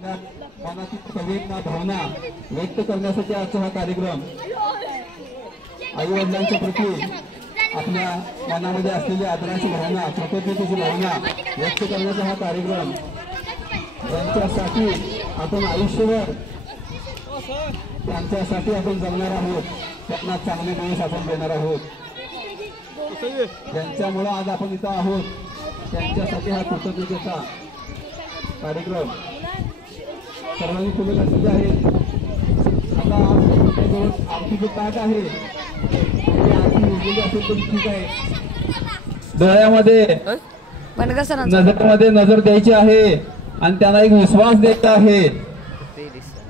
मनातील संवेदना भावना व्यक्त करण्यासाठी आजचा हा कार्यक्रम आई वडिलांच्या प्रती आपल्या मनामध्ये असलेली आदराची भावना कृतज्ञतेची भावना व्यक्त करण्याचा हा कार्यक्रम त्यांच्यासाठी आपण आयुष्यभर त्यांच्यासाठी आपण जगणार आहोत त्यांना चांगले दिवस आपण देणार आहोत त्यांच्यामुळे आज आपण इथं आहोत त्यांच्यासाठी हा कृतज्ञतेचा कार्यक्रम सर्वांनी फुले घातलेली आहेत आता आरतीचं ताट आहे आरती उरलेली असेल तरी ठीक आहे डोळ्यामध्ये नजरेमध्ये नजर द्यायची आहे आणि त्यांना एक विश्वास द्यायचा आहे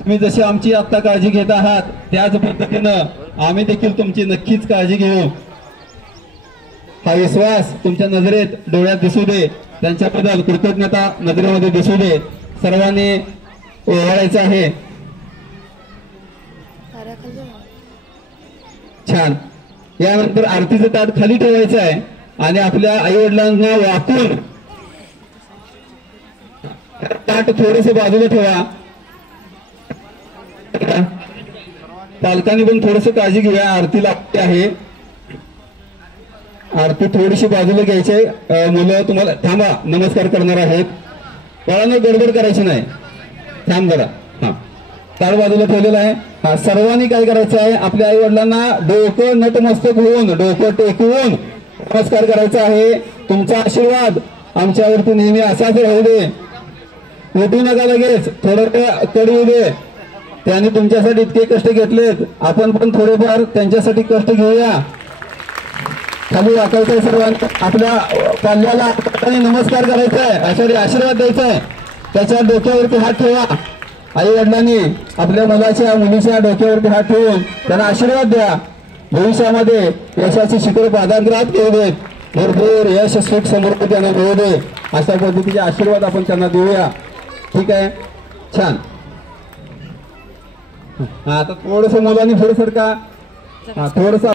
तुम्ही जशी आमची आता काळजी घेत आहात त्याच पद्धतीनं आम्ही देखील तुमची नक्कीच काळजी घेऊ हा विश्वास तुमच्या नजरेत डोळ्यात दिसू दे त्यांच्याबद्दल कृतज्ञता नजरेमध्ये दिसू दे सर्वांनी ओवाळायचं आहे छान यानंतर आरतीचं ताट खाली ठेवायचं आहे आणि आपल्या आई वडिलांना वाकून ताट थोडेसे बाजूला ठेवा पालकांनी पण थोडस काळजी घ्या आरती लागते आहे आरती थोडीशी बाजूला घ्यायचे मुलं तुम्हाला थांबा नमस्कार करणार आहेत बाळांना गडबड करायची नाही थांब जरा हा ताट बाजूला ठेवलेला आहे हा सर्वांनी काय करायचं आहे आपल्या आई वडिलांना डोकं नतमस्तक होऊन डोकं टेकवून नमस्कार करायचा आहे तुमचा आशीर्वाद आमच्यावरती नेहमी असाच राहू दे उठू नका लगेच थोडं कडी येऊ दे त्यांनी तुमच्यासाठी इतके कष्ट घेतलेत आपण पण थोडेफार त्यांच्यासाठी कष्ट घेऊया खाली वाकायचंय सर्वांनी आपल्या पाल्याला नमस्कार करायचा आहे आषाढी आशीर्वाद द्यायचा आहे त्याच्या डोक्यावरती हात ठेवा आई वडिलांनी आपल्या मुलाच्या मुलीच्या डोक्यावरती हात ठेवून त्यांना आशीर्वाद द्या भविष्यामध्ये यशाची शिखर पादांग्रात घेऊ देत भरपूर यश सुख समृद्धी त्यांना मिळू दे अशा पद्धतीचे आशीर्वाद आपण त्यांना देऊया ठीक आहे छान आता थोडस मुलांनी थोडं थोडस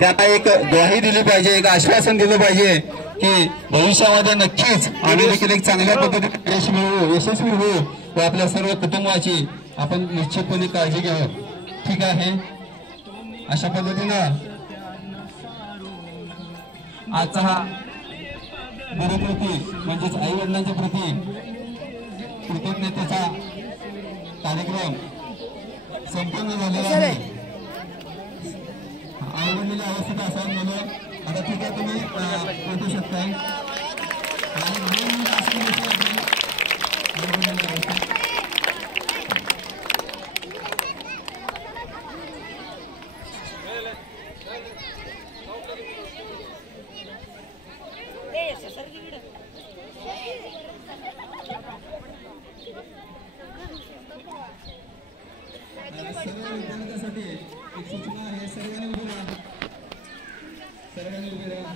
त्यांना एक ग्वाही दिली पाहिजे एक आश्वासन दिलं पाहिजे की भविष्यामध्ये नक्कीच आम्ही देखील एक चांगल्या पद्धतीने यशस्वी होऊ व आपल्या सर्व कुटुंबाची आपण निश्चितपणे काळजी घ्यावी ठीक आहे अशा पद्धतीनं आजचा हा गुरुप्रती म्हणजेच आई वडिलांच्या प्रती कृतज्ञतेचा कार्यक्रम संपन्न झालेला आहे आवडलेल्या अवस्थेत असाल मुलं आता ठीक आहे तुम्ही भेटू शकताय सर्व विद्यार्थ्यांसाठी एक सूचना आहे सर्वांनी उभे राहा